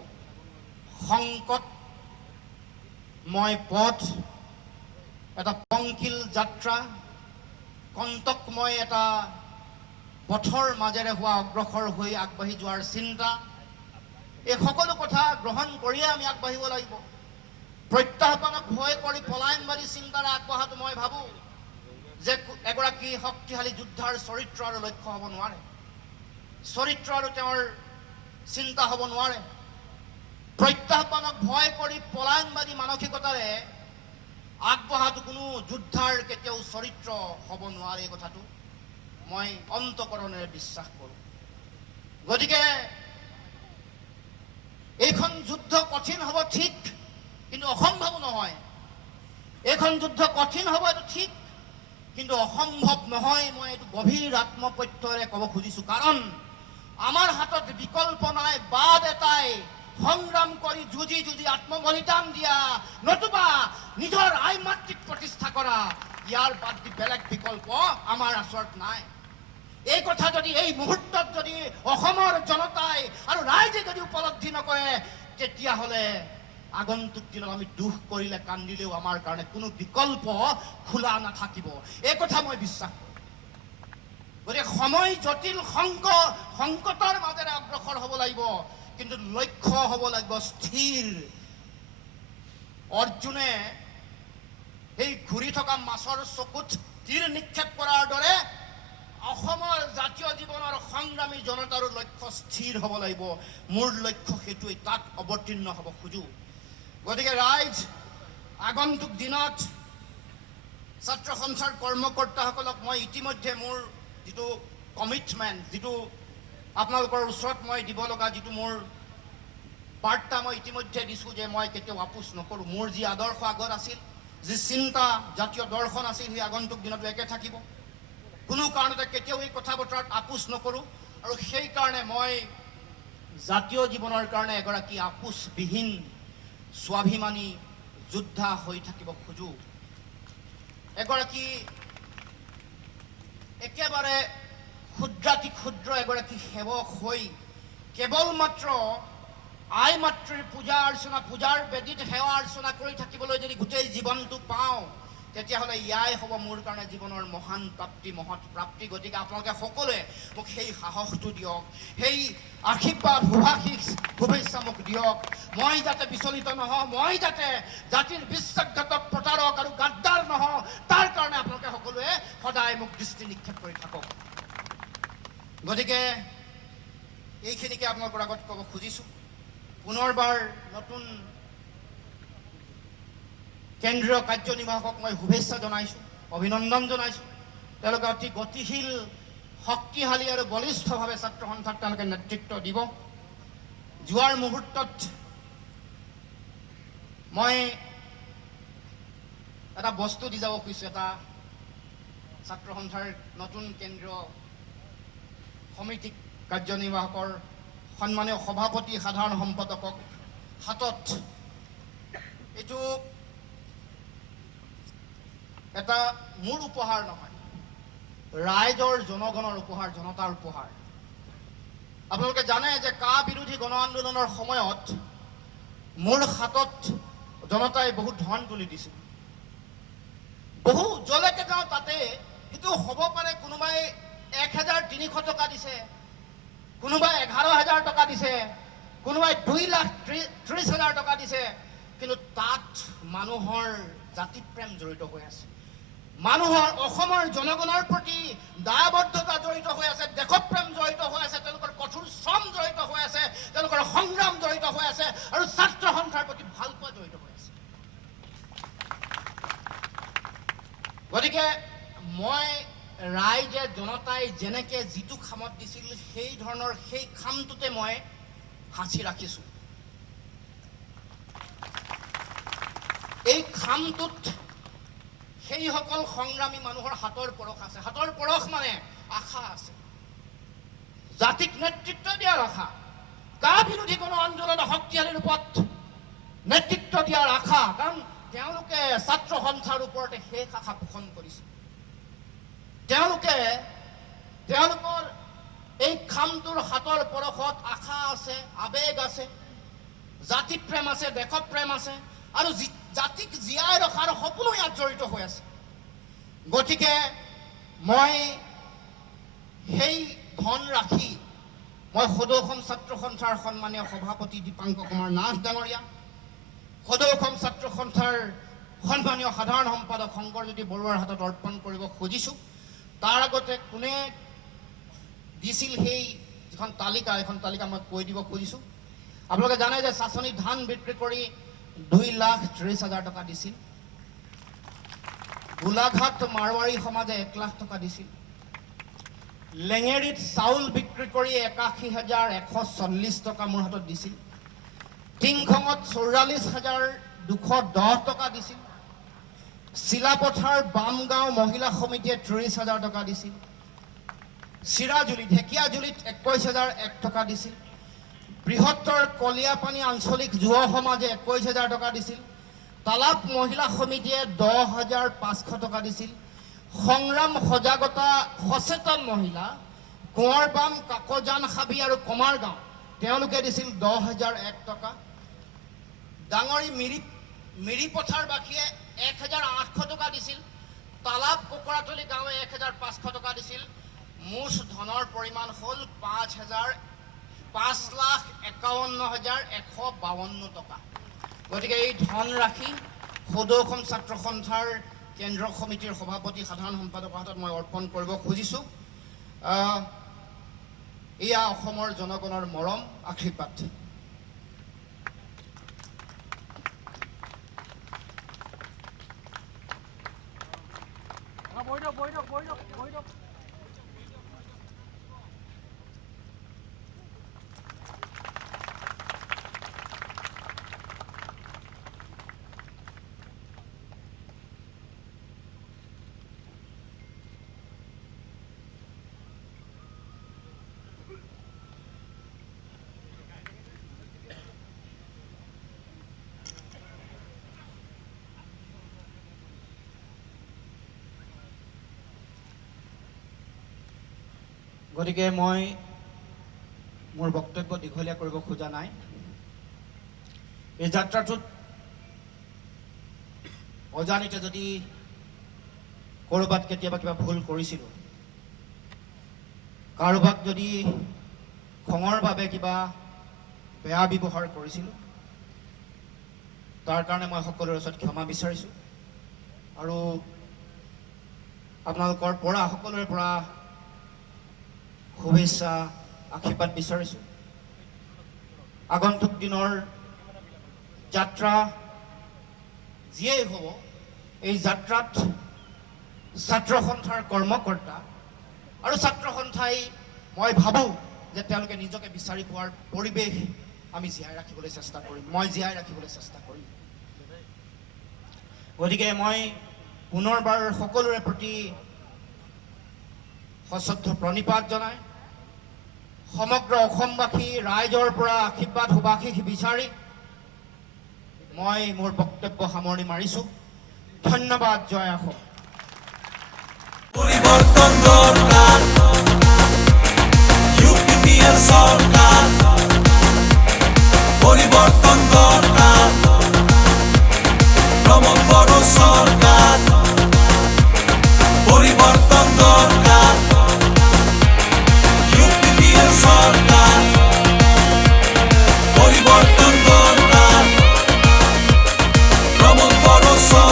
সংকটময় পথ, এটা পংকিল যাত্ৰা, কণ্টকময় এটা পথৰ মাজেৰে হোৱা অগ্ৰসৰ হৈ আগবাঢ়ি যোৱাৰ চিন্তা, এই সকলো কথা গ্ৰহণ কৰিয়ে আমি আগবাঢ়িব লাগিব। প্ৰত্যাহ্বানক ভয় কৰি পলায়নবাদী চিন্তাৰে আগবঢ়াটো মই ভাবোঁ যে এগৰাকী শক্তিশালী যোদ্ধাৰ চৰিত্ৰ আৰু লক্ষ্য হ'ব নোৱাৰে, চৰিত্ৰ আৰু তেওঁৰ চিন্তা হ'ব নোৱাৰে। প্ৰত্যাহ্বানক ভয় কৰি পলায়নবাদী মানসিকতাৰে আগবঢ়াটো কোনো যোদ্ধাৰ কেতিয়াও চৰিত্ৰ হ'ব নোৱাৰে, এই কথাটো মই অন্তঃকৰণেৰে বিশ্বাস কৰোঁ। গতিকে এইখন যুদ্ধ কঠিন হ'ব ঠিক, কিন্তু অসম্ভৱ নহয়। এইখন যুদ্ধ কঠিন হ'ব, এইটো ঠিক, কিন্তু অসম্ভৱ নহয়। মই এইটো গভীৰ আত্মপত্যৰে ক'ব খুজিছোঁ, কাৰণ আমাৰ হাতত বিকল্প নাই। বাদ এটাই সংগ্ৰাম কৰি যুঁজি আত্মবলিদান দিয়া, নতুবা নিজৰ আইমাতৃক প্ৰতিষ্ঠা কৰা, ইয়াৰ বাদ দি বেলেগ বিকল্প আমাৰ ওচৰত নাই। এই কথা যদি এই মুহূৰ্তত যদি অসমৰ জনতাই আৰু ৰাইজে যদি উপলব্ধি নকৰে, তেতিয়াহ'লে আগন্তুক দিনত আমি দুখ কৰিলে কান্দিলেও আমাৰ কাৰণে কোনো বিকল্প খোলা নাথাকিব, এই কথা মই বিশ্বাস কৰোঁ। গতিকে সময় জটিল, সংকটৰ মাজেৰে অগ্ৰসৰ হ'ব লাগিব, কিন্তু লক্ষ্য হ'ব লাগিব স্থিৰ। অৰ্জুনে সেই ঘূৰি থকা মাছৰ চকুত তীৰ নিক্ষেপ কৰাৰ দৰে অসমৰ জাতীয় জীৱনৰ সংগ্ৰামী জনতাৰো লক্ষ্য স্থিৰ হ'ব লাগিব। মোৰ লক্ষ্য সেইটোৱেই, তাত অৱতীৰ্ণ হ'ব খোজোঁ। গতিকে ৰাইজ, আগন্তুক দিনত ছাত্ৰ সন্থাৰ কৰ্মকৰ্তাসকলক মই ইতিমধ্যে মোৰ যিটো কমিটমেণ্ট, যিটো আপোনালোকৰ ওচৰত মই দিব লগা যিটো মোৰ বাৰ্তা মই ইতিমধ্যে দিছোঁ যে মই কেতিয়াও আপোচ নকৰোঁ। মোৰ যি আদৰ্শ আগত আছিল, যি চিন্তা, জাতীয় দৰ্শন আছিল, সেই আগন্তুক দিনতো একে থাকিব। কোনো কাৰণতে কেতিয়াও এই কথা বতৰাত আপোচ নকৰোঁ, আৰু সেইকাৰণে মই জাতীয় জীৱনৰ কাৰণে এগৰাকী আপোচবিহীন স্বাভিমানী যোদ্ধা হৈ থাকিব খোজোঁ। এগৰাকী একেবাৰে ক্ষুদ্ৰাতি ক্ষুদ্ৰ এগৰাকী সেৱক হৈ কেৱল মাত্ৰ আই মাতৃৰ পূজা অৰ্চনা, পূজাৰ বেদীত সেৱা অৰ্চনা কৰি থাকিবলৈ যদি গোটেই জীৱনটো পাওঁ, তেতিয়াহ'লে ইয়াই হ'ব মোৰ কাৰণে জীৱনৰ মহান প্ৰাপ্তি, মহৎ প্ৰাপ্তি। গতিকে আপোনালোকে সকলোৱে মোক সেই সাহসটো দিয়ক, সেই আশীৰ্বাদ, শুভেচ্ছা মোক দিয়ক। মই যাতে বিচলিত নহওঁ, মই যাতে জাতিৰ বিশ্বাসঘাতক, প্ৰতাৰক আৰু গাদ্দাৰ নহওঁ, তাৰ কাৰণে আপোনালোকে সকলোৱে সদায় মোক দৃষ্টি নিক্ষেপ কৰি থাকক। গতিকে এইখিনিকে আপোনালোকৰ আগত ক'ব খুজিছোঁ। পুনৰবাৰ নতুন কেন্দ্ৰীয় কাৰ্যনিৰ্বাহকক মই শুভেচ্ছা জনাইছোঁ, অভিনন্দন জনাইছোঁ। তেওঁলোকে অতি গতিশীল, শক্তিশালী আৰু বলিষ্ঠভাৱে ছাত্ৰ সন্থাক তেওঁলোকে নেতৃত্ব দিব। যোৱাৰ মুহূৰ্তত মই এটা বস্তু দি যাব খুজিছোঁ, এটা ছাত্ৰ সন্থাৰ নতুন কেন্দ্ৰীয় সমিতি কাৰ্যনিৰ্বাহকৰ সন্মানীয় সভাপতি, সাধাৰণ সম্পাদকক হাতত এইটো এটা মোৰ উপহাৰ নহয়, ৰাইজৰ, জনগণৰ উপহাৰ, জনতাৰ উপহাৰ। আপোনালোকে জানে যে কা বিৰোধী গণ আন্দোলনৰ সময়ত মোৰ হাতত জনতাই বহুত ধন তুলি দিছিল। বহু যলৈকে যাওঁ তাতে সেইটো হ'ব পাৰে, কোনোবাই 1,300 টকা দিছে, কোনোবাই 11,000 টকা দিছে, কোনোবাই 2,30,000 টকা দিছে, কিন্তু তাত মানুহৰ জাতিপ্ৰেম জড়িত হৈ আছে। মানুহৰ অসমৰ জনগণৰ প্ৰতি দায়বদ্ধতা জড়িত হৈ আছে, দেশপ্ৰেম জড়িত হৈ আছে, তেওঁলোকৰ কঠোৰ শ্ৰম জড়িত হৈ আছে, তেওঁলোকৰ সংগ্ৰাম জড়িত হৈ আছে আৰু ছাত্ৰ সন্থাৰ প্ৰতি ভালপোৱা জড়িত হৈ আছে। গতিকে মই ৰাইজে জনতাই যেনেকৈ যিটো খামত দিছিল সেই ধৰণৰ সেই খামটোতে মই সাঁচি ৰাখিছোঁ। এই খামটোত সেইসকল সংগ্ৰামী মানুহৰ হাতৰ পৰশ আছে। হাতৰ পৰশ মানে আশা আছে, জাতিক নেতৃত্ব দিয়াৰ আশা, কা বিৰোধী কোনো আন্দোলন শক্তিশালী ৰূপত নেতৃত্ব দিয়াৰ আশা। কাৰণ তেওঁলোকে ছাত্ৰ সন্থাৰ ওপৰতে শেষ আশা পোষণ কৰিছে। তেওঁলোকৰ এই খামটোৰ হাতৰ পৰশত আশা আছে, আবেগ আছে, জাতি প্ৰেম আছে, দেশপ্ৰেম আছে আৰু জাতিক জীয়াই ৰখাৰ সপোনো ইয়াত জড়িত হৈ আছে। গতিকে মই সেই ধন ৰাখি মই সদৌ অসম ছাত্ৰ সন্থাৰ সন্মানীয় সভাপতি দীপাংকৰ কুমাৰ নাথ ডাঙৰীয়া, সদৌ অসম ছাত্ৰ সন্থাৰ সন্মানীয় সাধাৰণ সম্পাদক শংকৰজ্যোতি বৰুৱাৰ হাতত অৰ্পণ কৰিব খুজিছোঁ। তাৰ আগতে কোনে দিছিল সেই যিখন তালিকা, এখন তালিকা মই কৈ দিব খুজিছোঁ। আপোনালোকে জানে যে চাচনিত ধান বিক্ৰী কৰি 2,30,000 টকা দিছিল। গোলাঘাট মাৰোৱাৰী সমাজে 1 লাখ টকা দিছিল। লেঙেৰীত চাউল বিক্ৰী কৰি 81,140 টকা মোৰ হাতত দিছিল। টিংখঙত 44,210 টকা দিছিল। চিলাপথাৰ বামগাঁও মহিলা সমিতিয়ে 30,000 টকা দিছিল। চিৰাজুলি ঢেকীয়াজুলিত 21,001 টকা দিছিল। বৃহত্তৰ কলিয়াপানী আঞ্চলিক যুৱ সমাজে 21,000 টকা দিছিল। তালাপ মহিলা সমিতিয়ে 10,500 টকা দিছিল। সংগ্ৰাম সজাগতা সচেতন মহিলা কোঁৱৰবাম, কাকজান, হাবি আৰু কমাৰগাঁও তেওঁলোকে দিছিল 10,001 টকা। ডাঙৰি মিৰিপথাৰবাসীয়ে 1,800 টকা দিছিল। তালাপ কোকৰাতলি গাঁৱে 1,500 টকা দিছিল। মুঠ ধনৰ পৰিমাণ হ'ল 5,51,152 টকা। গতিকে এই ধন ৰাখি সদৌ অসম ছাত্ৰ সন্থাৰ কেন্দ্ৰ সমিতিৰ সভাপতি সাধাৰণ সম্পাদকৰ হাতত মই অৰ্পণ কৰিব খুজিছোঁ। এয়া অসমৰ জনগণৰ মৰম, আশীৰ্বাদ। গতিকে মই মোৰ বক্তব্য দীঘলীয়া কৰিব খোজা নাই। এই যাত্ৰাটোত অজানিতে যদি ক'ৰবাত কেতিয়াবা কিবা ভুল কৰিছিলোঁ, কাৰোবাক যদি খঙৰ বাবে কিবা বেয়া ব্যৱহাৰ কৰিছিলোঁ, তাৰ কাৰণে মই সকলোৰে ওচৰত ক্ষমা বিচাৰিছোঁ আৰু আপোনালোকৰ পৰা সকলোৰে পৰা শুভেচ্ছা আশীৰ্বাদ বিচাৰিছোঁ। আগন্তুক দিনৰ যাত্ৰা যিয়েই হ'ব, এই যাত্ৰাত ছাত্ৰ সন্থাৰ কৰ্মকৰ্তা আৰু ছাত্ৰ সন্থাই মই ভাবোঁ যে তেওঁলোকে নিজকে বিচাৰি পোৱাৰ পৰিৱেশ আমি জীয়াই ৰাখিবলৈ চেষ্টা কৰিম, মই জীয়াই ৰাখিবলৈ চেষ্টা কৰিম। গতিকে মই পুনৰবাৰ সকলোৰে প্ৰতি সশ্ৰদ্ধ প্ৰণিপাত জনাই সমগ্ৰ অসমবাসী ৰাইজৰ পৰা আশীৰ্বাদ শুভাশীষ বিচাৰি মই মোৰ বক্তব্য সামৰণি মাৰিছোঁ। ধন্যবাদ। জয় অসম। পরিবর্তন দরকার, ইউপিপিএল সরকার, পরিবর্তন দরকার, প্রমোদ বড় সরকার, পরিবর্তন দরকার, ইউপিপিএল সরকার, পরিবর্তন দরকার, প্রমোদ বড় সরকার।